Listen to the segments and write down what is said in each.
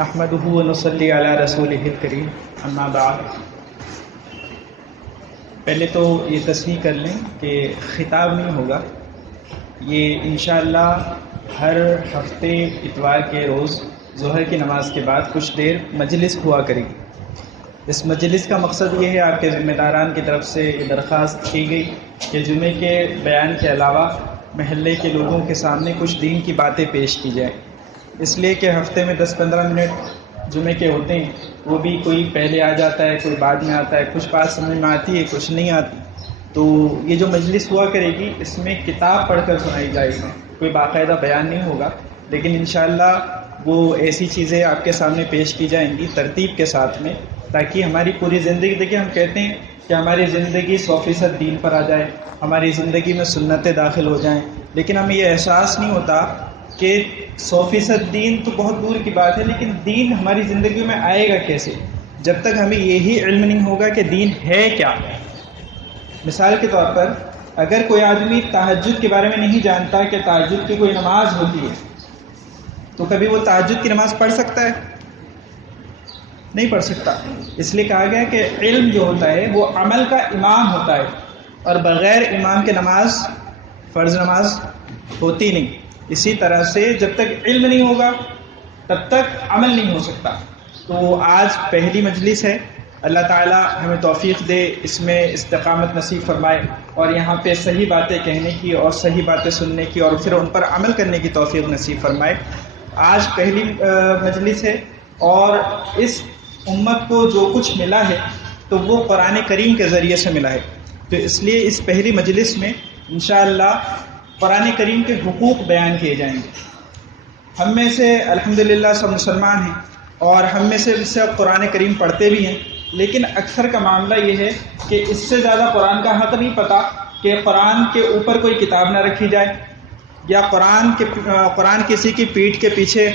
نحمده ونصلی علی رسولہ الکریم اما بعد۔ پہلے تو یہ تصحیح کر لیں کہ خطاب نہیں ہوگا، یہ انشاءاللہ ہر ہفتے اتوار کے روز ظہر کی نماز کے بعد کچھ دیر مجلس ہوا کرے گی۔ اس مجلس کا مقصد یہ ہے، آپ کے ذمہ داران کی طرف سے یہ درخواست کی گئی کہ جمعے کے بیان کے علاوہ محلے کے لوگوں کے سامنے کچھ دین کی باتیں پیش کی جائیں، اس لیے کہ ہفتے میں 10-15 منٹ جمعے کے ہوتے ہیں، وہ بھی کوئی پہلے آ جاتا ہے، کوئی بعد میں آتا ہے، کچھ بات سمجھ میں آتی ہے، کچھ نہیں آتی۔ تو یہ جو مجلس ہوا کرے گی اس میں کتاب پڑھ کر سنائی جائے گی، کوئی باقاعدہ بیان نہیں ہوگا، لیکن انشاءاللہ وہ ایسی چیزیں آپ کے سامنے پیش کی جائیں گی ترتیب کے ساتھ میں، تاکہ ہماری پوری زندگی، دیکھیں ہم کہتے ہیں کہ ہماری زندگی 100% دین پر آ جائے، ہماری زندگی میں سنتیں داخل ہو جائیں، لیکن ہمیں یہ احساس نہیں ہوتا کہ 100% دین تو بہت دور کی بات ہے، لیکن دین ہماری زندگی میں آئے گا کیسے جب تک ہمیں یہی علم نہیں ہوگا کہ دین ہے کیا۔ مثال کے طور پر اگر کوئی آدمی تہجد کے بارے میں نہیں جانتا کہ تہجد کی کوئی نماز ہوتی ہے، تو کبھی وہ تہجد کی نماز پڑھ سکتا ہے؟ نہیں پڑھ سکتا۔ اس لیے کہا گیا کہ علم جو ہوتا ہے وہ عمل کا امام ہوتا ہے، اور بغیر امام کے نماز، فرض نماز ہوتی نہیں۔ اسی طرح سے جب تک علم نہیں ہوگا تب تک عمل نہیں ہو سکتا۔ تو آج پہلی مجلس ہے، اللہ تعالی ہمیں توفیق دے، اس میں استقامت نصیب فرمائے، اور یہاں پہ صحیح باتیں کہنے کی اور صحیح باتیں سننے کی اور پھر ان پر عمل کرنے کی توفیق نصیب فرمائے۔ آج پہلی مجلس ہے، اور اس امت کو جو کچھ ملا ہے تو وہ قرآن کریم کے ذریعے سے ملا ہے، تو اس لیے اس پہلی مجلس میں انشاءاللہ قرآن کریم کے حقوق بیان کیے جائیں گے۔ ہم میں سے الحمدللہ سب مسلمان ہیں، اور ہم میں سے سب قرآن کریم پڑھتے بھی ہیں، لیکن اکثر کا معاملہ یہ ہے کہ اس سے زیادہ قرآن کا حق نہیں پتہ کہ قرآن کے اوپر کوئی کتاب نہ رکھی جائے، یا قرآن کسی کی پیٹھ کے پیچھے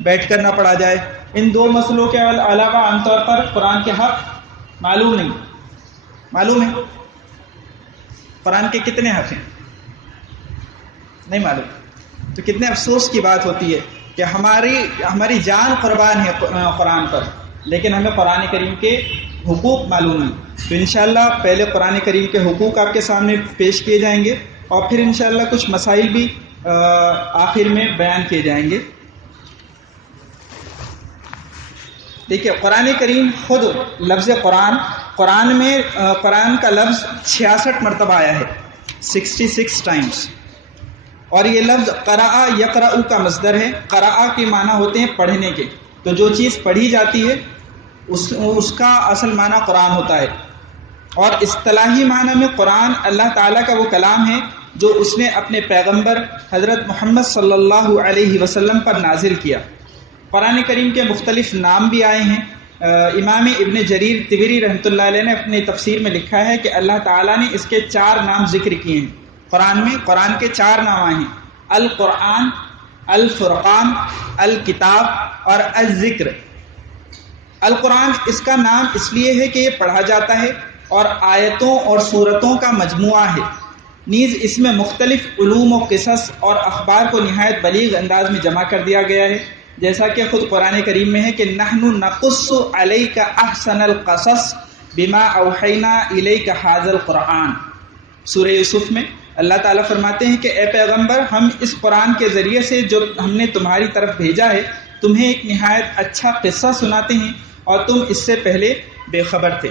بیٹھ کر نہ پڑھا جائے۔ ان دو مسئلوں کے علاوہ عام طور پر قرآن کے حق معلوم نہیں۔ معلوم ہے قرآن کے کتنے حق ہیں؟ نہیں معلوم۔ تو کتنے افسوس کی بات ہوتی ہے کہ ہماری جان قربان ہے قرآن پر، لیکن ہمیں قرآن کریم کے حقوق معلوم نہیں۔ تو انشاءاللہ پہلے قرآن کریم کے حقوق آپ کے سامنے پیش کیے جائیں گے، اور پھر انشاءاللہ کچھ مسائل بھی آخر میں بیان کیے جائیں گے۔ دیکھیے قرآن کریم خود لفظ قرآن میں قرآن کا لفظ 66 مرتبہ آیا ہے، 66 ٹائمز، اور یہ لفظ قرأ یقرأ کا مصدر ہے۔ قرأ کے معنی ہوتے ہیں پڑھنے کے، تو جو چیز پڑھی جاتی ہے اس کا اصل معنی قرآن ہوتا ہے، اور اصطلاحی معنی میں قرآن اللہ تعالیٰ کا وہ کلام ہے جو اس نے اپنے پیغمبر حضرت محمد صلی اللہ علیہ وسلم پر نازل کیا۔ قرآن کریم کے مختلف نام بھی آئے ہیں۔ امام ابن جریر طبری رحمۃ اللہ علیہ نے اپنی تفسیر میں لکھا ہے کہ اللہ تعالیٰ نے اس کے 4 نام ذکر کیے ہیں قرآن میں۔ قرآن کے 4 نام آئے ہیں: القرآن، الفرقان، الکتاب اور الذکر۔ القرآن اس کا نام اس لیے ہے کہ یہ پڑھا جاتا ہے اور آیتوں اور سورتوں کا مجموعہ ہے، نیز اس میں مختلف علوم و قصص اور اخبار کو نہایت بلیغ انداز میں جمع کر دیا گیا ہے، جیسا کہ خود قرآن کریم میں ہے کہ نحن نقص علیک احسن القصص بما اوحینا الیک ھذا القرآن۔ سورہ یوسف میں اللہ تعالیٰ فرماتے ہیں کہ اے پیغمبر، ہم اس قرآن کے ذریعے سے جو ہم نے تمہاری طرف بھیجا ہے تمہیں ایک نہایت اچھا قصہ سناتے ہیں، اور تم اس سے پہلے بے خبر تھے۔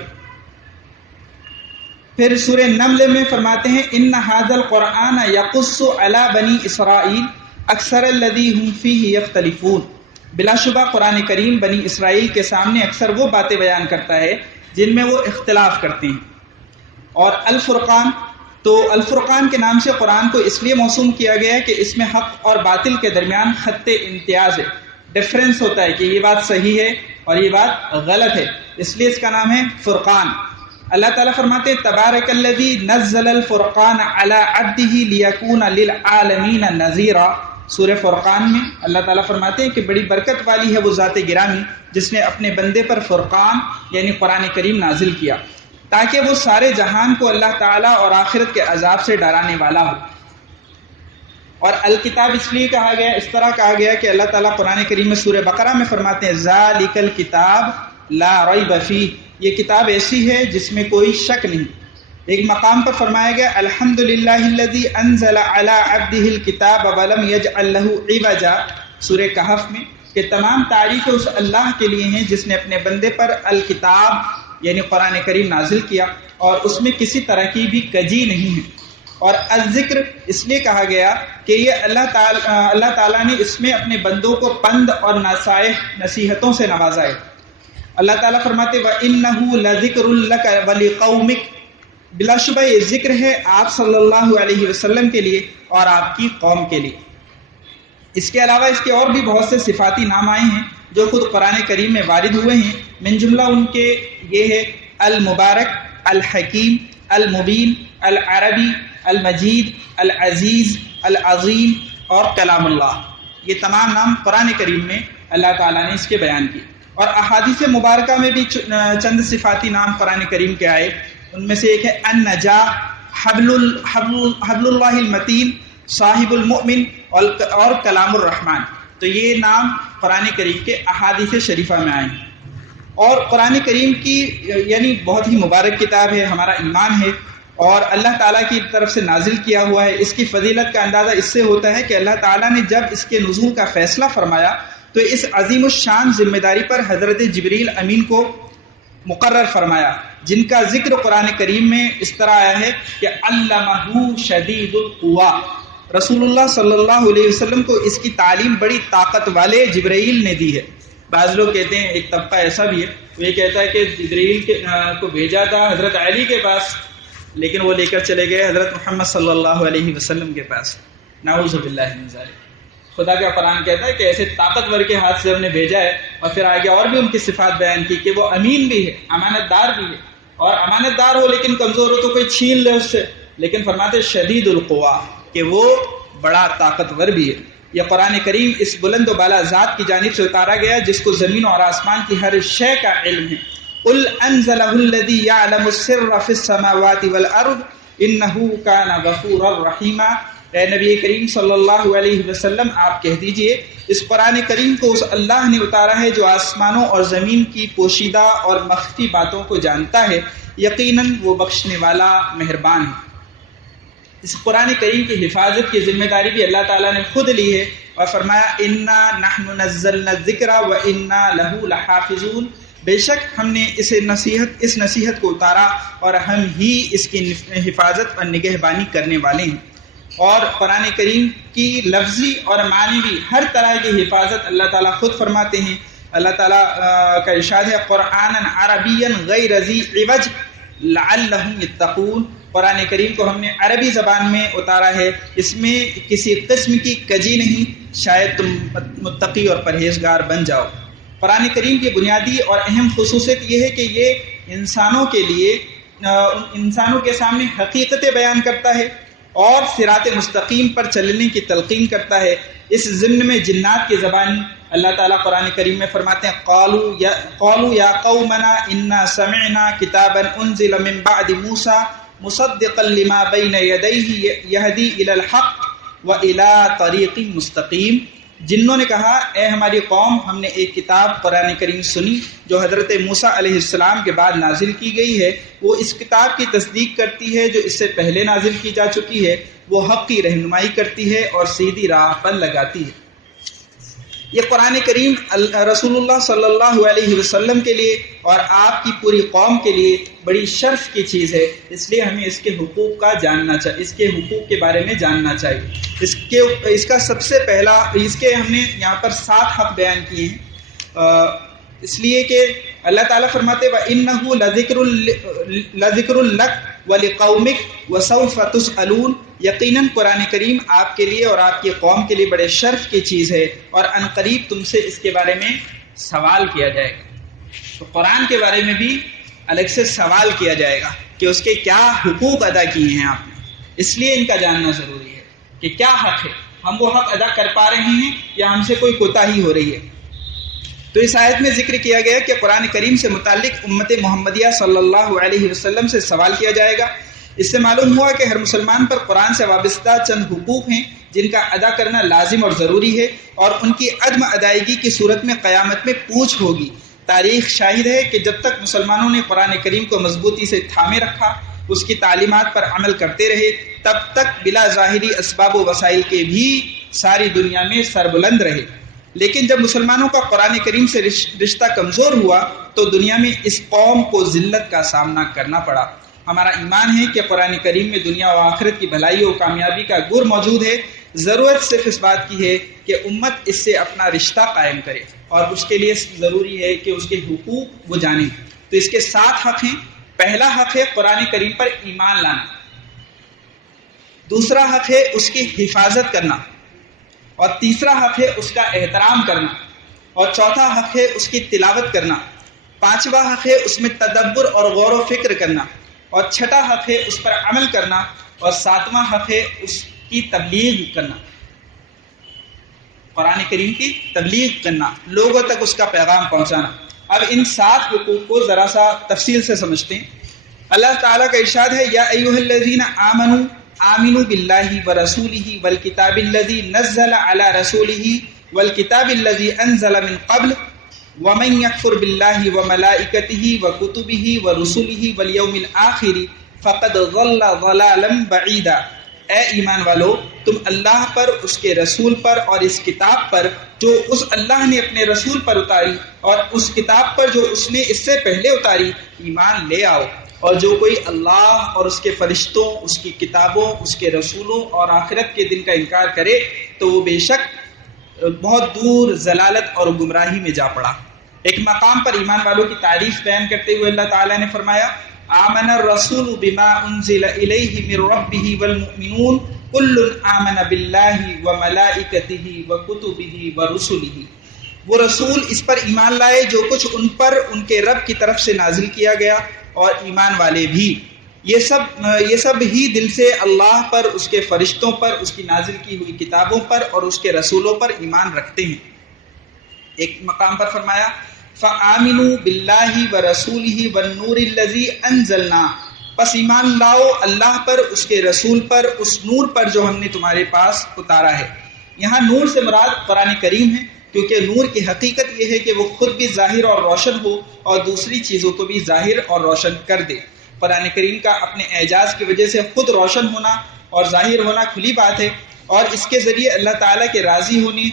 پھر سورہ نمل میں فرماتے ہیں ان ھذا القرآن یقص علی بنی اسرائیل اکثر الذی ھم فیہ یختلفون۔ بلا شبہ قرآن کریم بنی اسرائیل کے سامنے اکثر وہ باتیں بیان کرتا ہے جن میں وہ اختلاف کرتے ہیں۔ اور الفرقان، تو الفرقان کے نام سے قرآن کو اس لیے موسوم کیا گیا ہے کہ اس میں حق اور باطل کے درمیان خط امتیاز ہے، ڈفرینس ہوتا ہے کہ یہ بات صحیح ہے اور یہ بات غلط ہے، اس لیے اس کا نام ہے فرقان۔ اللہ تعالیٰ فرماتے ہیں تبارک الذی نزل الفرقان علی عبدہ لیکون للعالمین نذیرا۔ سورہ فرقان میں اللہ تعالیٰ فرماتے ہیں کہ بڑی برکت والی ہے وہ ذات گرامی جس نے اپنے بندے پر فرقان یعنی قرآن کریم نازل کیا، تاکہ وہ سارے جہان کو اللہ تعالیٰ اور آخرت کے عذاب سے ڈرانے والا ہو۔ اور الکتاب اس لیے کہا گیا، اس طرح کہا گیا کہ اللہ تعالیٰ قرآن کریم میں سورہ بقرہ میں فرماتے ہیں ذالک الکتاب لا ریب فیہ، یہ کتاب ایسی ہے جس میں کوئی شک نہیں۔ ایک مقام پر فرمایا گیا الحمدللہ الذی انزل علی عبدہ الکتاب ولم یجعل لہ عوجا، سورہ کہف میں، کہ تمام تعریف اس اللہ کے لیے ہیں جس نے اپنے بندے پر الکتاب یعنی قرآن کریم نازل کیا اور اس میں کسی طرح کی بھی کجی نہیں ہے۔ اور الذکر اس لیے کہا گیا کہ یہ اللہ تعالیٰ نے اس میں اپنے بندوں کو پند اور نصیحتوں سے نوازا ہے۔ اللہ تعالیٰ فرماتے وَإِنَّهُ لَذِكْرٌ لَكَ وَلِقَوْمِكَ، بلا شبہ یہ ذکر ہے آپ صلی اللہ علیہ وسلم کے لیے اور آپ کی قوم کے لیے۔ اس کے علاوہ اس کے اور بھی بہت سے صفاتی نام آئے ہیں جو خود قرآن کریم میں وارد ہوئے ہیں، من جملہ ان کے یہ ہے المبارک، الحکیم، المبین، العربی، المجید، العزیز، العظیم اور کلام اللہ۔ یہ تمام نام قرآن کریم میں اللہ تعالیٰ نے اس کے بیان کیے، اور احادیث مبارکہ میں بھی چند صفاتی نام قرآن کریم کے آئے۔ ان میں سے ایک ہے النجاح، حبل اللہ المتین، صاحب المؤمن اور کلام الرحمن۔ تو یہ نام قرآن کریم کے احادیث شریفہ میں آئے ہیں۔ اور قرآن کریم کی یعنی بہت ہی مبارک کتاب ہے، ہمارا ایمان ہے اور اللہ تعالیٰ کی طرف سے نازل کیا ہوا ہے۔ اس کی فضیلت کا اندازہ اس سے ہوتا ہے کہ اللہ تعالیٰ نے جب اس کے نزول کا فیصلہ فرمایا تو اس عظیم الشان ذمہ داری پر حضرت جبریل امین کو مقرر فرمایا، جن کا ذکر قرآن کریم میں اس طرح آیا ہے کہ علمہ شدید القویٰ، رسول اللہ صلی اللہ علیہ وسلم کو اس کی تعلیم بڑی طاقت والے جبرائیل نے دی ہے۔ بعض لوگ کہتے ہیں، ایک طبقہ ایسا بھی ہے وہ یہ کہتا ہے کہ جبرائیل کو بھیجا تھا حضرت علی کے پاس، لیکن وہ لے کر چلے گئے حضرت محمد صلی اللہ علیہ وسلم کے پاس۔ نعوذ باللہ من ذلک۔ خدا کا قرآن کہتا ہے کہ ایسے طاقتور کے ہاتھ سے ہم نے بھیجا ہے، اور پھر آگے اور بھی ان کی صفات بیان کی کہ وہ امین بھی ہے، امانت دار بھی ہے، اور امانت دار ہو لیکن کمزور ہو تو کوئی چھین لے اس سے، لیکن فرماتے شدید القوا کہ وہ بڑا طاقتور بھی ہے۔ یہ قرآن کریم اس بلند و بالا ذات کی جانب سے اتارا گیا جس کو زمین اور آسمان کی ہر شے کا علم ہے۔ قل انزلہ الذی یعلم السر فی السماوات والارض انہ کان غفورا رحیما۔ اے نبی کریم صلی اللہ علیہ وسلم آپ کہہ دیجئے اس قرآن کریم کو اس اللہ نے اتارا ہے جو آسمانوں اور زمین کی پوشیدہ اور مخفی باتوں کو جانتا ہے، یقیناً وہ بخشنے والا مہربان ہے۔ اس قرآن کریم کی حفاظت کی ذمہ داری بھی اللہ تعالیٰ نے خود لی ہے اور فرمایا انا نحن نزلنا الذکر وانا لہ لحافظون، بے شک ہم نے اس نصیحت کو اتارا اور ہم ہی اس کی حفاظت اور نگہبانی کرنے والے ہیں۔ اور قرآن کریم کی لفظی اور معنوی ہر طرح کی حفاظت اللہ تعالیٰ خود فرماتے ہیں۔ اللہ تعالیٰ کا ارشاد ہے قرآنا عربیا غیر ذی عوج لعلہم یتقون، قرآن کریم کو ہم نے عربی زبان میں اتارا ہے، اس میں کسی قسم کی کجی نہیں، شاید تم متقی اور پرہیزگار بن جاؤ۔ قرآن کریم کی بنیادی اور اہم خصوصیت یہ ہے کہ یہ انسانوں کے سامنے حقیقتیں بیان کرتا ہے اور صراط مستقیم پر چلنے کی تلقین کرتا ہے۔ اس ضمن میں جنات کی زبانی اللہ تعالیٰ قرآن کریم میں فرماتے ہیں قالوا یا قومنا انا سمعنا کتابا انزل من بعد موسیٰ مصدقا لما بین یدیہ یہدی الی الحق والی طریق مستقیم۔ جنوں نے کہا اے ہماری قوم، ہم نے ایک کتاب قرآن کریم سنی جو حضرت موسیٰ علیہ السلام کے بعد نازل کی گئی ہے، وہ اس کتاب کی تصدیق کرتی ہے جو اس سے پہلے نازل کی جا چکی ہے، وہ حق کی رہنمائی کرتی ہے اور سیدھی راہ پر لگاتی ہے۔ یہ قرآن کریم رسول اللہ صلی اللہ علیہ وسلم کے لیے اور آپ کی پوری قوم کے لیے بڑی شرف کی چیز ہے، اس لیے ہمیں اس کے حقوق کا جاننا چاہیے، اس کے حقوق کے بارے میں جاننا چاہیے۔ اس کا سب سے پہلا، اس کے ہم نے یہاں پر 7 حق بیان کیے ہیں، اس لیے کہ اللہ تعالیٰ فرماتے وَإِنَّهُ لَذِكْرٌ لَكَ وَلِقَوْمِكَ وَسَوْفَ تُسْأَلُونَ، یقیناً قرآن کریم آپ کے لیے اور آپ کی قوم کے لیے بڑے شرف کی چیز ہے اور ان قریب تم سے اس کے بارے میں سوال کیا جائے گا۔ تو قرآن کے بارے میں بھی الگ سے سوال کیا جائے گا کہ اس کے کیا حقوق ادا کیے ہیں آپ نے، اس لیے ان کا جاننا ضروری ہے کہ کیا حق ہے، ہم وہ حق ادا کر پا رہے ہیں یا ہم سے کوئی کوتاہی ہو رہی ہے۔ تو اس آیت میں ذکر کیا گیا کہ قرآن کریم سے متعلق امت محمدیہ صلی اللہ علیہ وسلم سے سوال کیا جائے گا۔ اس سے معلوم ہوا کہ ہر مسلمان پر قرآن سے وابستہ چند حقوق ہیں جن کا ادا کرنا لازم اور ضروری ہے، اور ان کی عدم ادائیگی کی صورت میں قیامت میں پوچھ ہوگی۔ تاریخ شاہد ہے کہ جب تک مسلمانوں نے قرآن کریم کو مضبوطی سے تھامے رکھا، اس کی تعلیمات پر عمل کرتے رہے، تب تک بلا ظاہری اسباب و وسائل کے بھی ساری دنیا میں سربلند رہے۔ لیکن جب مسلمانوں کا قرآن کریم سے رشتہ کمزور ہوا تو دنیا میں اس قوم کو ذلت کا سامنا کرنا پڑا۔ ہمارا ایمان ہے کہ قرآن کریم میں دنیا و آخرت کی بھلائی و کامیابی کا گر موجود ہے۔ ضرورت صرف اس بات کی ہے کہ امت اس سے اپنا رشتہ قائم کرے، اور اس کے لیے ضروری ہے کہ اس کے حقوق وہ جانے۔ تو اس کے 7 حق ہیں۔ پہلا حق ہے قرآن کریم پر ایمان لانا، دوسرا حق ہے اس کی حفاظت کرنا، اور تیسرا حق ہے اس کا احترام کرنا، اور چوتھا حق ہے اس کی تلاوت کرنا، پانچواں حق ہے اس میں تدبر اور غور و فکر کرنا، اور چھٹا حق ہے اس پر عمل کرنا، اور ساتواں حق ہے اس کی تبلیغ کرنا، قرآن کریم کی تبلیغ کرنا، لوگوں تک اس کا پیغام پہنچانا۔ اب ان 7 حقوق کو ذرا سا تفصیل سے سمجھتے ہیں۔ اللہ تعالیٰ کا ارشاد ہے، یا ایھا الذین آمنوا آمنوا باللہ ورسولہ والکتاب الذی نزل علی رسولہ والکتاب الذی انزل من قبل ومن یکفر باللہ وملائکتہ وکتبہ ورسلہ والیوم الآخر فقد ضل ضلالا بعیدا۔ اے ایمان والو، تم اللہ پر، اس کے رسول پر اور اس کتاب پر جو اس اللہ نے اپنے رسول پر اتاری، اور اس کتاب پر جو اس نے اس سے پہلے اتاری، ایمان لے آؤ۔ اور جو کوئی اللہ اور اس کے فرشتوں، اس کی کتابوں، اس کے رسولوں اور آخرت کے دن کا انکار کرے تو وہ بے شک بہت دور ضلالت اور گمراہی میں جا پڑا۔ ایک مقام پر ایمان والوں کی تعریف بیان کرتے ہوئے اللہ تعالیٰ نے فرمایا، آمن الرسول بما انزل الیہ من ربہ والمؤمنون کل آمن باللہ وملائکتہ وکتبہ ورسلہ۔ وہ رسول اس پر ایمان لائے جو کچھ ان پر ان کے رب کی طرف سے نازل کیا گیا، اور ایمان والے بھی یہ سب ہی دل سے اللہ پر، اس کے فرشتوں پر، اس کی نازل کی ہوئی کتابوں پر اور اس کے رسولوں پر ایمان رکھتے ہیں۔ ایک مقام پر فرمایا، فآمنوا باللہ ورسولہ والنور الذی انزلنا، پس ایمان لاؤ اللہ پر، اس کے رسول پر، اس نور پر جو ہم نے تمہارے پاس اتارا ہے۔ یہاں نور سے مراد قرآن کریم ہے، کیونکہ نور کی حقیقت یہ ہے کہ وہ خود بھی ظاہر اور روشن ہو اور دوسری چیزوں کو بھی ظاہر اور روشن کر دے۔ قرآن کریم کا اپنے اعجاز کی وجہ سے خود روشن ہونا اور ظاہر ہونا کھلی بات ہے، اور اس کے ذریعے اللہ تعالیٰ کے راضی ہونے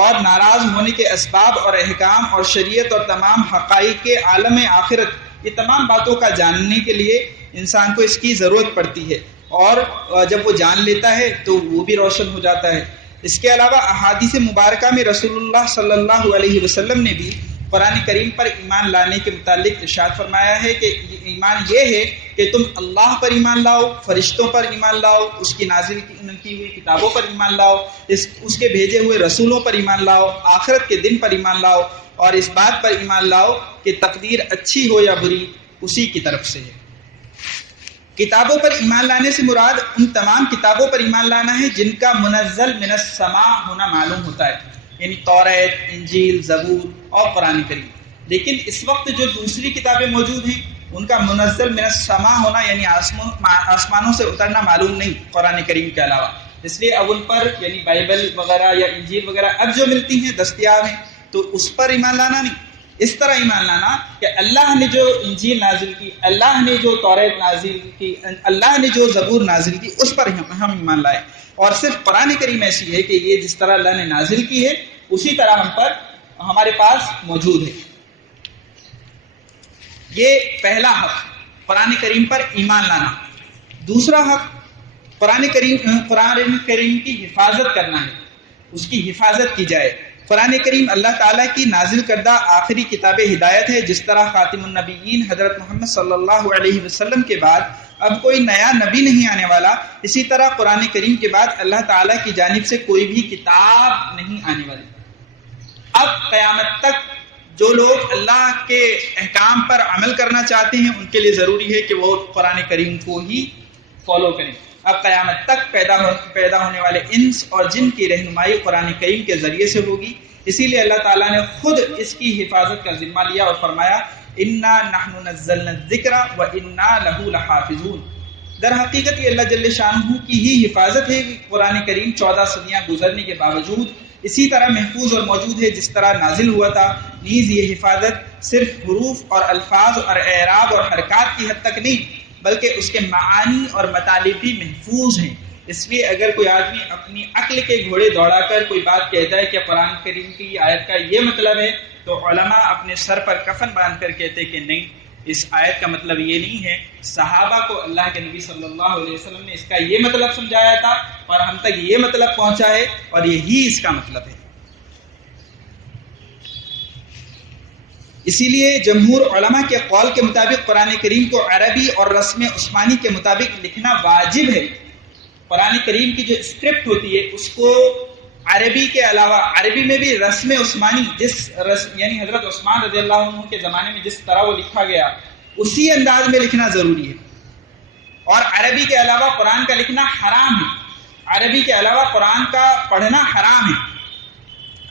اور ناراض ہونے کے اسباب اور احکام اور شریعت اور تمام حقائق کے عالم آخرت، یہ تمام باتوں کا جاننے کے لیے انسان کو اس کی ضرورت پڑتی ہے، اور جب وہ جان لیتا ہے تو وہ بھی روشن ہو جاتا ہے۔ اس کے علاوہ احادیث مبارکہ میں رسول اللہ صلی اللہ علیہ وسلم نے بھی قرآن کریم پر ایمان لانے کے متعلق ارشاد فرمایا ہے کہ ایمان یہ ہے کہ تم اللہ پر ایمان لاؤ، فرشتوں پر ایمان لاؤ، اس کی نازل کی ہوئی کتابوں پر ایمان لاؤ، اس کے بھیجے ہوئے رسولوں پر ایمان لاؤ، آخرت کے دن پر ایمان لاؤ، اور اس بات پر ایمان لاؤ کہ تقدیر اچھی ہو یا بری اسی کی طرف سے ہے۔ کتابوں پر ایمان لانے سے مراد ان تمام کتابوں پر ایمان لانا ہے جن کا منزل من السماء ہونا معلوم ہوتا ہے، یعنی توریت، انجیل، زبور اور قرآن کریم۔ لیکن اس وقت جو دوسری کتابیں موجود ہیں ان کا منزل من السماء ہونا یعنی آسمانوں سے اترنا معلوم نہیں قرآن کریم کے علاوہ، اس لیے اب ان پر یعنی بائبل وغیرہ یا انجیل وغیرہ اب جو ملتی ہیں، دستیاب ہیں، تو اس پر ایمان لانا نہیں، اس طرح ایمان لانا کہ اللہ نے جو انجیل نازل کی، اللہ نے جو توریت نازل کی، اللہ نے جو زبور نازل کی، اس پر ہم ایمان لائے۔ اور صرف قرآن کریم ایسی ہے کہ یہ جس طرح اللہ نے نازل کی ہے اسی طرح ہمارے پاس موجود ہے۔ یہ پہلا حق، قرآن کریم پر ایمان لانا۔ دوسرا حق، قرآن کریم کی حفاظت کرنا ہے، اس کی حفاظت کی جائے۔ قرآن کریم اللہ تعالیٰ کی نازل کردہ آخری کتاب ہدایت ہے، جس طرح خاتم النبیین حضرت محمد صلی اللہ علیہ وسلم کے بعد اب کوئی نیا نبی نہیں آنے والا، اسی طرح قرآن کریم کے بعد اللہ تعالیٰ کی جانب سے کوئی بھی کتاب نہیں آنے والی۔ اب قیامت تک جو لوگ اللہ کے احکام پر عمل کرنا چاہتے ہیں ان کے لیے ضروری ہے کہ وہ قرآن کریم کو ہی فالو کریں۔ اب قیامت تک پیدا ہونے والے انس اور جن کی رہنمائی قرآن کریم کے ذریعے سے ہوگی، اسی لیے اللہ تعالیٰ نے خود اس کی حفاظت کا ذمہ لیا اور فرمایا انا نحن نزلنا الذکر وانا لہ لحافظون۔ در حقیقت یہ اللہ جل شانہ کی ہی حفاظت ہے کہ قرآن کریم 14 صدیاں گزرنے کے باوجود اسی طرح محفوظ اور موجود ہے جس طرح نازل ہوا تھا. نیز یہ حفاظت صرف حروف اور الفاظ اور اعراب اور حرکات کی حد تک نہیں بلکہ اس کے معانی اور مطالب بھی محفوظ ہیں. اس لیے اگر کوئی آدمی اپنی عقل کے گھوڑے دوڑا کر کوئی بات کہتا ہے کہ قرآن کریم کی آیت کا یہ مطلب ہے تو علماء اپنے سر پر کفن باندھ کر کہتے کہ نہیں، اس آیت کا مطلب یہ نہیں ہے. صحابہ کو اللہ کے نبی صلی اللہ علیہ وسلم نے اس کا یہ مطلب سمجھایا تھا اور ہم تک یہ مطلب پہنچا ہے اور یہی اس کا مطلب ہے. اسی لیے جمہور علماء کے قول کے مطابق قرآن کریم کو عربی اور رسم عثمانی کے مطابق لکھنا واجب ہے. قرآن کریم کی جو اسکرپٹ ہوتی ہے اس کو عربی کے علاوہ عربی میں بھی رسم عثمانی یعنی حضرت عثمان رضی اللہ عنہ کے زمانے میں جس طرح وہ لکھا گیا اسی انداز میں لکھنا ضروری ہے. اور عربی کے علاوہ قرآن کا لکھنا حرام ہے. عربی کے علاوہ قرآن کا پڑھنا حرام ہے.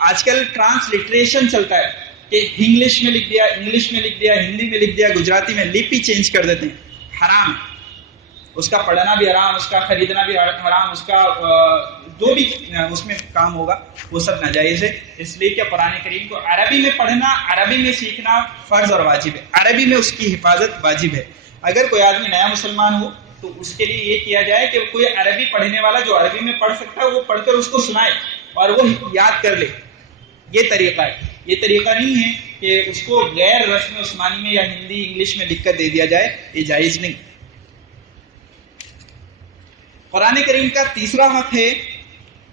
آج کل ٹرانسلیٹریشن چلتا ہے کہ انگلش میں لکھ دیا، انگلش میں لکھ دیا، ہندی میں لکھ دیا، گجراتی میں لپی چینج کر دیتے ہیں. حرام ہے. اس کا پڑھنا بھی حرام، اس کا خریدنا بھی حرام، اس کا جو بھی اس میں کام ہوگا وہ سب ناجائز ہے. اس لیے کہ قرآن کریم کو عربی میں پڑھنا، عربی میں سیکھنا فرض اور واجب ہے. عربی میں اس کی حفاظت واجب ہے. اگر کوئی آدمی نیا مسلمان ہو تو اس کے لیے یہ کیا جائے کہ کوئی عربی پڑھنے والا جو عربی میں پڑھ سکتا ہے وہ پڑھ کر اس کو سنائے اور وہ یاد کر لے. یہ طریقہ ہے. یہ طریقہ نہیں ہے کہ اس کو غیر رسم عثمانی میں یا ہندی انگلش میں لکھ کر دے دیا جائے، یہ جائز نہیں. قرآن کریم کا تیسرا حق ہے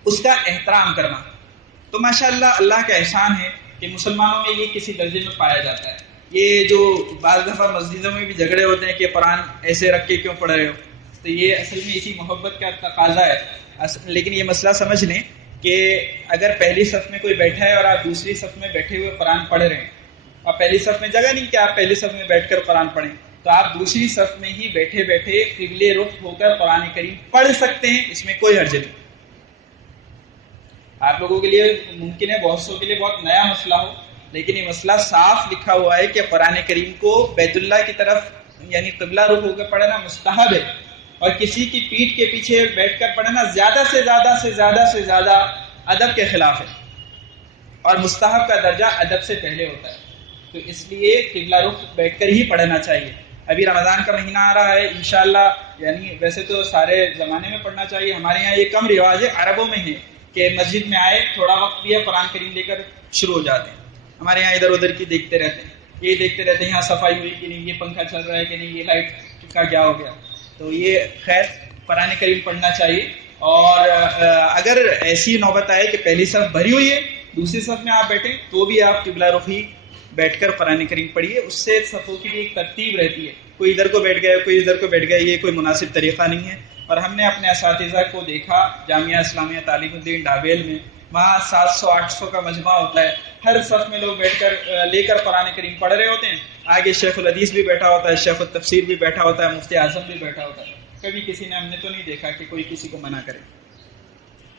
اس کا احترام کرنا. تو ماشاءاللہ اللہ کا احسان ہے کہ مسلمانوں میں یہ کسی درجے میں پایا جاتا ہے. یہ جو بعض دفعہ مسجدوں میں بھی جھگڑے ہوتے ہیں کہ قرآن ایسے رکھ کے کیوں پڑھ رہے ہو، تو یہ اصل میں اسی محبت کا تقاضا ہے. لیکن یہ مسئلہ سمجھ لیں کہ اگر پہلی صف میں کوئی بیٹھا ہے اور آپ دوسری صف میں بیٹھے ہوئے قرآن پڑھ رہے ہیں اور پہلی صف میں جگہ نہیں کہ آپ پہلی صف میں بیٹھ کر قرآن پڑھیں، تو آپ دوسری صف میں ہی بیٹھے بیٹھے قبلے رخ ہو کر قرآن کریم پڑھ سکتے ہیں. اس میں کوئی حرج نہیں. آپ لوگوں کے لیے ممکن ہے بہت سو کے لیے بہت نیا مسئلہ ہو، لیکن یہ مسئلہ صاف لکھا ہوا ہے کہ قرآن کریم کو بیت اللہ کی طرف یعنی قبلہ رخ ہو کر پڑھنا مستحب ہے. اور کسی کی پیٹھ کے پیچھے بیٹھ کر پڑھنا زیادہ سے زیادہ ادب کے خلاف ہے اور مستحب کا درجہ ادب سے پہلے ہوتا ہے. تو اس لیے قبلہ رخ بیٹھ کر ہی پڑھنا چاہیے. ابھی رمضان کا مہینہ آ رہا ہے انشاءاللہ، یعنی ویسے تو سارے زمانے میں پڑھنا چاہیے. ہمارے یہاں یہ کم رواج ہے، عربوں میں ہے کہ مسجد میں آئے تھوڑا وقت بھی ہے قرآن کریم لے کر شروع ہو جاتے ہیں. ہمارے یہاں ادھر ادھر کی دیکھتے رہتے ہیں، یہ دیکھتے رہتے ہیں یہاں صفائی ہوئی کہ نہیں، یہ پنکھا چل رہا ہے کہ نہیں، یہ لائٹ کا کیا ہو گیا. تو یہ خیر قرآن کریم پڑھنا چاہیے. اور اگر ایسی نوبت آئے کہ پہلی صف بھری ہوئی ہے دوسری صف میں آپ بیٹھیں تو بھی آپ قبلہ رخی بیٹھ کر قرآن کریم پڑھیے. اس سے صفوں کی بھی ایک ترتیب رہتی ہے. کوئی ادھر کو بیٹھ گیا کوئی ادھر کو بیٹھ گیا، یہ کوئی مناسب طریقہ نہیں ہے. اور ہم نے اپنے اساتذہ کو دیکھا جامعہ اسلامیہ تعلیم الدین ڈابیل میں، وہاں 700-800 کا مجمع ہوتا ہے. ہر صف میں لوگ بیٹھ کر لے کر قرآن کریم پڑھ رہے ہوتے ہیں. آگے شیخ الحدیث بھی بیٹھا ہوتا ہے، شیخ التفسیر بھی بیٹھا ہوتا ہے، مفتی اعظم بھی بیٹھا ہوتا ہے. کبھی کسی نے ہم نے تو نہیں دیکھا کہ کوئی کسی کو منع کرے.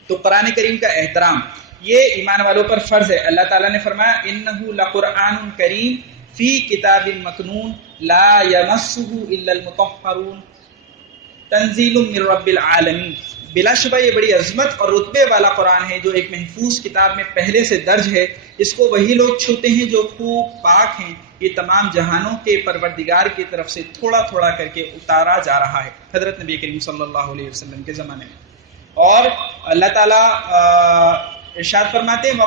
تو قرآن کریم کا احترام یہ ایمان والوں پر فرض ہے. اللہ تعالیٰ نے فرمایا انہ لقرآن کریم فی کتاب مکنون لا یمسہ الا المطہرون تنزیل من رب العالمین. بلا شبہ یہ بڑی عظمت اور رتبے والا قرآن ہے جو ایک محفوظ کتاب میں پہلے سے درج ہے. اس کو وہی لوگ چھوتے ہیں جو خوب پاک ہیں. یہ تمام جہانوں کے پروردگار کی طرف سے تھوڑا تھوڑا کر کے اتارا جا رہا ہے حضرت نبی کریم صلی اللہ علیہ وسلم کے زمانے میں. اور اللہ تعالیٰ ارشاد فرماتے ہیں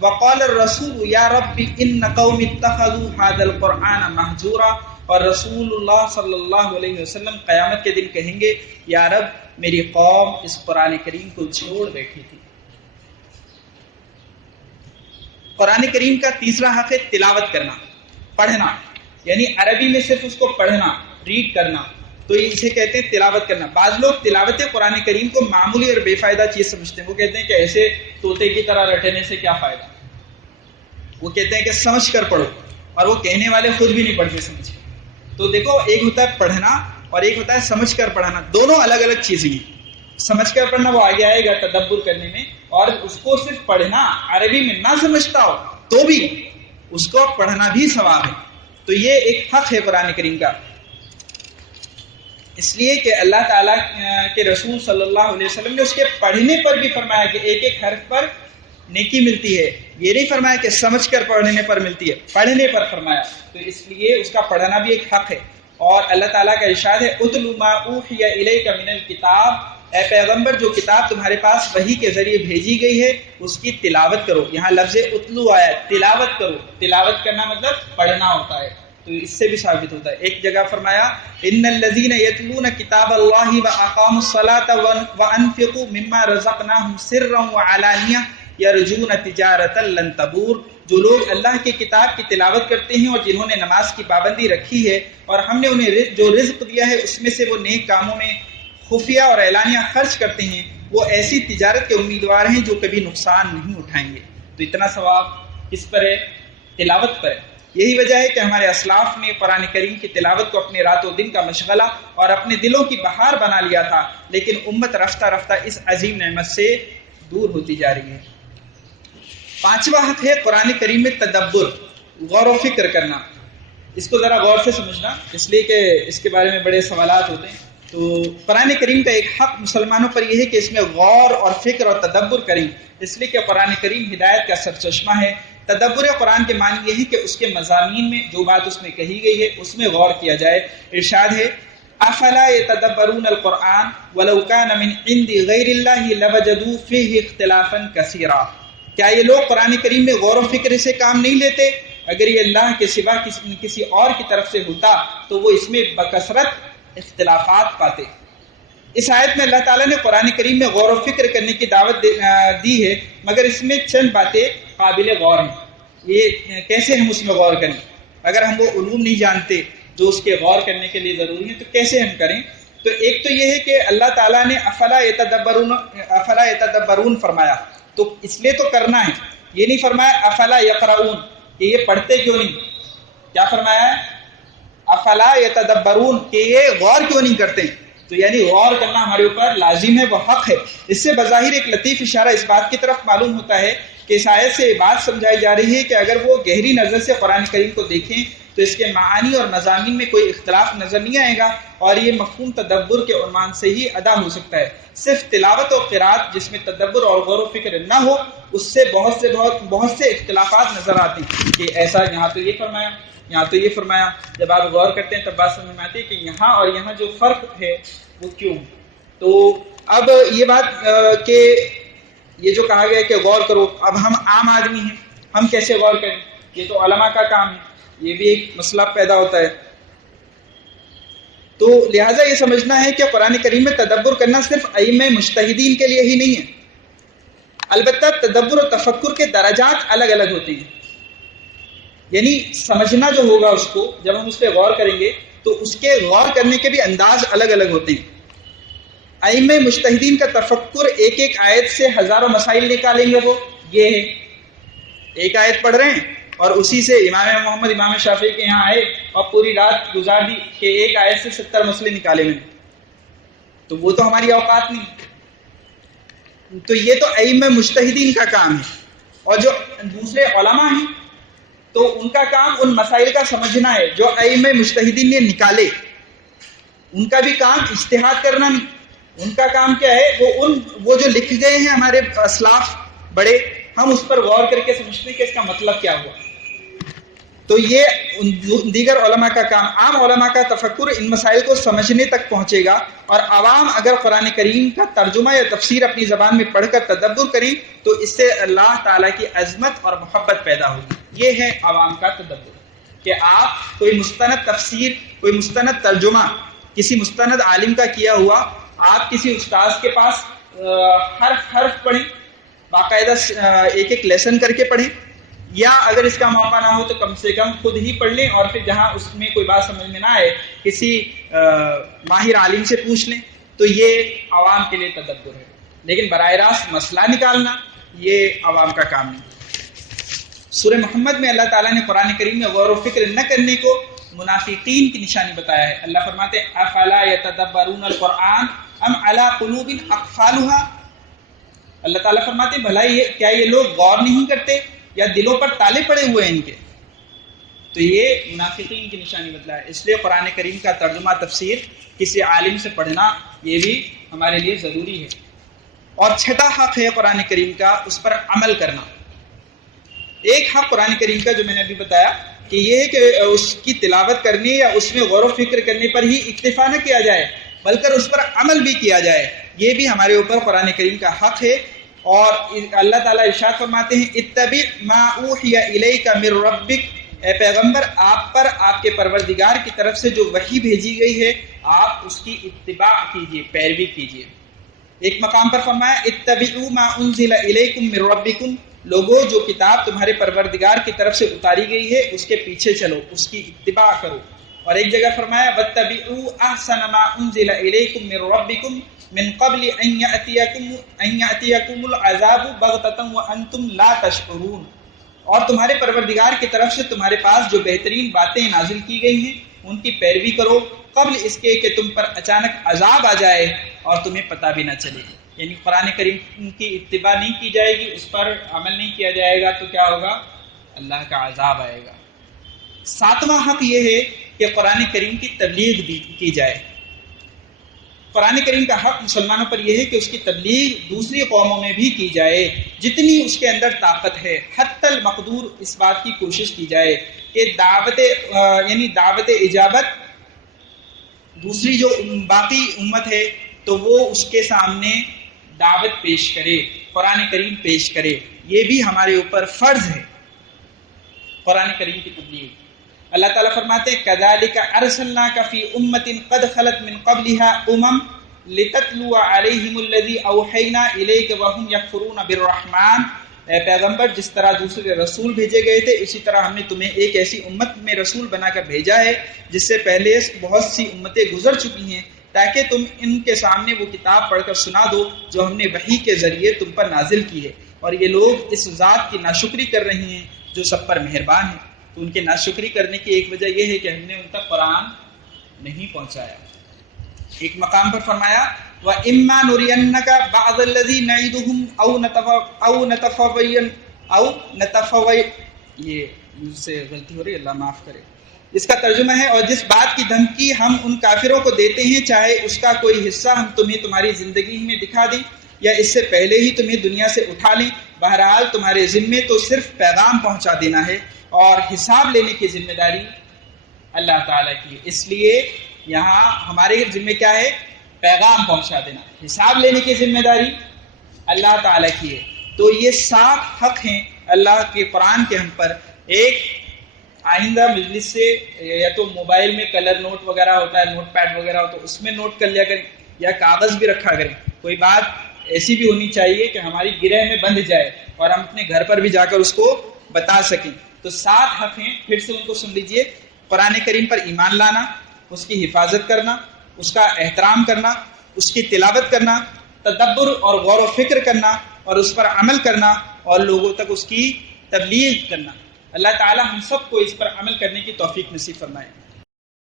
وقال الرسول یا رب ان قوم اتخذوا هذا القرآن مہجورا. اور رسول اللہ صلی اللہ علیہ وسلم قیامت کے دن کہیں گے یا رب میری قوم اس قرآن کریم کو چھوڑ بیٹھی تھی. قرآن کریم کا تیسرا حق ہے تلاوت کرنا، پڑھنا. یعنی عربی میں صرف اس کو پڑھنا، ریڈ کرنا، تو اسے کہتے ہیں تلاوت کرنا. بعض لوگ تلاوت قرآن کریم کو معمولی اور بے فائدہ چیز سمجھتے ہیں. وہ کہتے ہیں کہ ایسے طوطے کی طرح رٹنے سے کیا فائدہ. وہ کہتے ہیں کہ سمجھ کر پڑھو، اور وہ کہنے والے خود بھی نہیں پڑھتے سمجھ. تو دیکھو ایک ہوتا ہے پڑھنا اور ایک ہوتا ہے سمجھ کر پڑھنا. دونوں الگ الگ چیزیں ہیں. سمجھ کر پڑھنا وہ آگے آئے گا تدبر کرنے میں، اور اس کو صرف پڑھنا عربی میں نہ سمجھتا ہو تو بھی اس کو پڑھنا بھی ثواب ہے. تو یہ ایک حق ہے قرآن کریم کا. اس لیے کہ اللہ تعالیٰ کے رسول صلی اللہ علیہ وسلم نے اس کے پڑھنے پر بھی فرمایا کہ ایک ایک حرف پر نیکی ملتی ہے. یہ نہیں فرمایا کہ سمجھ کر پڑھنے پر ملتی ہے، پڑھنے پر فرمایا. تو اس لیے اس کا پڑھنا بھی ایک حق ہے. اور اللہ تعالیٰ کا ارشاد ہے اتل ما اوحی الیک من الکتاب، اے پیغمبر جو کتاب تمہارے پاس وحی کے ذریعے بھیجی گئی ہے اس کی تلاوت کرو. یہاں لفظ اتلو آیا، تلاوت کرو. تلاوت کرنا مطلب پڑھنا ہوتا ہے. تو اس سے بھی ثابت ہوتا ہے. ایک جگہ فرمایا ان الذین یتلون کتاب اللہ واقاموا الصلاۃ وانفقوا مما رزقناہم سرا وعلانیہ یرجون تجارتا لن تبور. جو لوگ اللہ کی کتاب کی تلاوت کرتے ہیں اور جنہوں نے نماز کی پابندی رکھی ہے اور ہم نے انہیں جو رزق دیا ہے اس میں سے وہ نیک کاموں میں خفیہ اور اعلانیہ خرچ کرتے ہیں، وہ ایسی تجارت کے امیدوار ہیں جو کبھی نقصان نہیں اٹھائیں گے. تو اتنا ثواب کس پر ہے؟ تلاوت پر ہے. یہی وجہ ہے کہ ہمارے اسلاف نے قرآن کریم کی تلاوت کو اپنے رات و دن کا مشغلہ اور اپنے دلوں کی بہار بنا لیا تھا، لیکن امت رفتہ رفتہ اس عظیم نعمت سے دور ہوتی جا رہی ہے. پانچواں حق ہے قرآن کریم میں تدبر، غور و فکر کرنا. اس کو ذرا غور سے سمجھنا، اس لیے کہ اس کے بارے میں بڑے سوالات ہوتے ہیں. تو قرآن کریم کا ایک حق مسلمانوں پر یہ ہے کہ اس میں غور اور فکر اور تدبر کریں، اس لیے کہ قرآن کریم ہدایت کا سرچشمہ ہے. تدبر قرآن کے معنی یہ ہے کہ اس کے مضامین میں جو بات اس میں کہی گئی ہے اس میں غور کیا جائے. ارشاد ہے افلا يتدبرون القرآن ولو كان من عند غیر اللہ لوجدوا فیہ اختلافا کثیرا. کیا یہ لوگ قرآن کریم میں غور و فکر سے کام نہیں لیتے؟ اگر یہ اللہ کے سوا کسی اور کی طرف سے ہوتا تو وہ اس میں بکثرت اختلافات پاتے. اس آیت میں اللہ تعالیٰ نے قرآن کریم میں غور و فکر کرنے کی دعوت دی ہے، مگر اس میں چند باتیں قابل غور ہیں. یہ کیسے ہم اس میں غور کریں؟ اگر ہم وہ علوم نہیں جانتے جو اس کے غور کرنے کے لیے ضروری ہیں تو کیسے ہم کریں؟ تو ایک تو یہ ہے کہ اللہ تعالیٰ نے افلا یتدبرون فرمایا، تو اس لیے تو کرنا ہے. یہ نہیں فرمایا افلا یقرؤون کہ یہ پڑھتے کیوں نہیں. کیا فرمایا ہے؟ افلا یتدبرون کہ یہ غور کیوں نہیں کرتے. تو یعنی غور کرنا ہمارے اوپر لازم ہے، وہ حق ہے. اس سے بظاہر ایک لطیف اشارہ اس بات کی طرف معلوم ہوتا ہے کہ اس آیت سے یہ بات سمجھائی جا رہی ہے کہ اگر وہ گہری نظر سے قرآن کریم کو دیکھیں تو اس کے معانی اور مضامین میں کوئی اختلاف نظر نہیں آئے گا، اور یہ مفہوم تدبر کے عنوان سے ہی ادا ہو سکتا ہے. صرف تلاوت و قرات جس میں تدبر اور غور و فکر نہ ہو اس سے بہت سے اختلافات نظر آتے ہیں کہ ایسا یہاں تو یہ فرمایا، یہاں تو یہ فرمایا. جب آپ غور کرتے ہیں تب بات سمجھ میں آتی ہے کہ یہاں اور یہاں جو فرق ہے وہ کیوں. تو اب یہ بات کہ یہ جو کہا گیا کہ غور کرو، اب ہم عام آدمی ہیں، ہم کیسے غور کریں؟ یہ تو علماء کا کام ہے. یہ بھی ایک مسئلہ پیدا ہوتا ہے. تو لہٰذا یہ سمجھنا ہے کہ قرآن کریم میں تدبر کرنا صرف ائمہ مجتہدین کے لیے ہی نہیں ہے. البتہ تدبر و تفکر کے درجات الگ الگ ہوتے ہیں. یعنی سمجھنا جو ہوگا اس کو، جب ہم اس پہ غور کریں گے تو اس کے غور کرنے کے بھی انداز الگ الگ ہوتے ہیں. ائمہ مجتہدین کا تفکر ایک ایک آیت سے ہزاروں مسائل نکالیں گے. وہ یہ ہے ایک آیت پڑھ رہے ہیں اور اسی سے امام محمد امام شافعی کے یہاں آئے اور پوری رات گزار دی کہ ایک آیت سے 70 مسئلے نکالے میں. تو وہ تو ہماری اوقات نہیں. تو یہ تو ائمہ مجتہدین کا کام ہے. اور جو دوسرے علماء ہیں تو ان کا کام ان مسائل کا سمجھنا ہے جو ائمہ مجتہدین نے نکالے. ان کا بھی کام اجتہاد کرنا نہیں. ان کا کام کیا ہے؟ وہ جو لکھ گئے ہیں ہمارے اسلاف بڑے، ہم اس پر غور کر کے سمجھتے ہیں کہ اس کا مطلب کیا ہوا. تو یہ دیگر علماء کا کام. عام علماء کا تفکر ان مسائل کو سمجھنے تک پہنچے گا، اور عوام اگر قرآن کریم کا ترجمہ یا تفسیر اپنی زبان میں پڑھ کر تدبر کریں تو اس سے اللہ تعالیٰ کی عظمت اور محبت پیدا ہوگی. یہ ہے عوام کا تدبر کہ آپ کوئی مستند تفسیر، کوئی مستند ترجمہ کسی مستند عالم کا کیا ہوا آپ کسی استاذ کے پاس حرف پڑھیں، باقاعدہ ایک ایک لیسن کر کے پڑھیں، یا اگر اس کا موقع نہ ہو تو کم سے کم خود ہی پڑھ لیں، اور پھر جہاں اس میں کوئی بات سمجھ میں نہ آئے کسی ماہر عالم سے پوچھ لیں. تو یہ عوام کے لیے تدبر ہے. لیکن براہ راست مسئلہ نکالنا یہ عوام کا کام نہیں. سورہ محمد میں اللہ تعالیٰ نے قرآن کریم میں غور و فکر نہ کرنے کو منافقین کی نشانی بتایا ہے. اللہ فرماتے ہیں افلا یتدبرون القرآن ام علی قلوب اقفالها. اللہ تعالیٰ فرماتے ہیں بھلا کیا یہ لوگ غور نہیں کرتے یا دلوں پر تالے پڑے ہوئے ہیں ان کے. تو یہ منافقین کی نشانی بتلا ہے. اس لیے قرآن کریم کا ترجمہ تفسیر کسی عالم سے پڑھنا یہ بھی ہمارے لیے ضروری ہے. اور چھٹا حق ہے قرآن کریم کا اس پر عمل کرنا. ایک حق قرآن کریم کا جو میں نے ابھی بتایا کہ یہ ہے کہ اس کی تلاوت کرنے یا اس میں غور و فکر کرنے پر ہی اکتفا نہ کیا جائے بلکہ اس پر عمل بھی کیا جائے. یہ بھی ہمارے اوپر قرآن کریم کا حق ہے. اور اللہ تعالیٰ ارشاد فرماتے ہیں اتبع ما اوحی الیک من ربک، اے پیغمبر آپ پر آپ کے پروردگار کی طرف سے جو وحی بھیجی گئی ہے آپ اس کی اتباع کیجیے، پیروی کیجیے. ایک مقام پر فرمایا اتبعوا ما انزل الیکم من ربکم، لوگوں جو کتاب تمہارے پروردگار کی طرف سے اتاری گئی ہے اس کے پیچھے چلو، اس کی اتباع کرو. اور ایک جگہ فرمایا واتبعوا احسن ما انزل الیکم من ربکم من قبل ان یأتیکم العذاب بغتۃ وانتم لا تشعرون، اور تمہارے پروردگار کی طرف سے تمہارے پاس جو بہترین باتیں نازل کی گئی ہیں ان کی پیروی کرو قبل اس کے کہ تم پر اچانک عذاب آ جائے اور تمہیں پتہ بھی نہ چلے. یعنی قرآن کریم کی اتباع نہیں کی جائے گی، اس پر عمل نہیں کیا جائے گا تو کیا ہوگا؟ اللہ کا عذاب آئے گا. ساتواں حق یہ ہے کہ قرآن کریم کی تبلیغ بھی کی جائے. قرآن کریم کا حق مسلمانوں پر یہ ہے کہ اس کی تبلیغ دوسری قوموں میں بھی کی جائے جتنی اس کے اندر طاقت ہے. حتی المقدور اس بات کی کوشش کی جائے کہ دعوت اجابت دوسری جو باقی امت ہے تو وہ اس کے سامنے دعوت پیش کرے، قرآن کریم پیش کرے. یہ بھی ہمارے اوپر فرض ہے قرآن کریم کی تبلیغ. اللہ تعالیٰ فرماتے ہیں کذالک ارسلناک فی امۃ قد خلت من قبلها لتتلو علیہم الذی اوحینا الیک وہم یکفرون بالرحمن. اے پیغمبر جس طرح دوسرے رسول بھیجے گئے تھے اسی طرح ہم نے تمہیں ایک ایسی امت میں رسول بنا کر بھیجا ہے جس سے پہلے بہت سی امتیں گزر چکی ہیں تاکہ تم ان کے سامنے وہ کتاب پڑھ کر سنا دو جو ہم نے وحی کے ذریعے تم پر نازل کی ہے. اور یہ لوگ اس ذات کی ناشکری کر رہے ہیں جو سب پر مہربان ہے. تو ان کے ناشکری کرنے کی ایک وجہ یہ ہے کہ ہم نے ان تک قرآن نہیں پہنچایا. ایک مقام پر فرمایا وَإِمَّا نُرِيَنَّكَ بَعْضَ الَّذِي نَعِدُهُمْ أَوْ نَتَفَوَّيْ یہ مجھ سے غلطی ہو رہی ہے، اللہ معاف کرے. اس کا ترجمہ ہے اور جس بات کی دھمکی ہم ان کافروں کو دیتے ہیں چاہے اس کا کوئی حصہ ہم تمہیں تمہاری زندگی میں دکھا دیں یا اس سے پہلے ہی تمہیں دنیا سے اٹھا لیں، بہرحال تمہارے ذمے تو صرف پیغام پہنچا دینا ہے اور حساب لینے کی ذمہ داری اللہ تعالیٰ کی. اس لیے یہاں ہمارے ذمہ کیا ہے؟ پیغام پہنچا دینا. حساب لینے کی ذمہ داری اللہ تعالیٰ کی ہے. تو یہ 7 حق ہیں اللہ کے قرآن کے ہم پر. ایک آئندہ مجلس سے یا تو موبائل میں کلر نوٹ وغیرہ ہوتا ہے، نوٹ پیڈ وغیرہ ہوتا ہے، اس میں نوٹ کر لیا کریں یا کاغذ بھی رکھا کریں. کوئی بات ایسی بھی ہونی چاہیے کہ ہماری گرہ میں بندھ جائے اور ہم اپنے گھر پر بھی جا کر اس کو بتا سکیں. تو 7 حق ہیں، پھر سے ان کو سن لیجئے. قرآن کریم پر ایمان لانا، اس کی حفاظت کرنا، اس کا احترام کرنا، اس کی تلاوت کرنا، تدبر اور غور و فکر کرنا اور اس پر عمل کرنا اور لوگوں تک اس کی تبلیغ کرنا. اللہ تعالی ہم سب کو اس پر عمل کرنے کی توفیق نصیب فرمائے.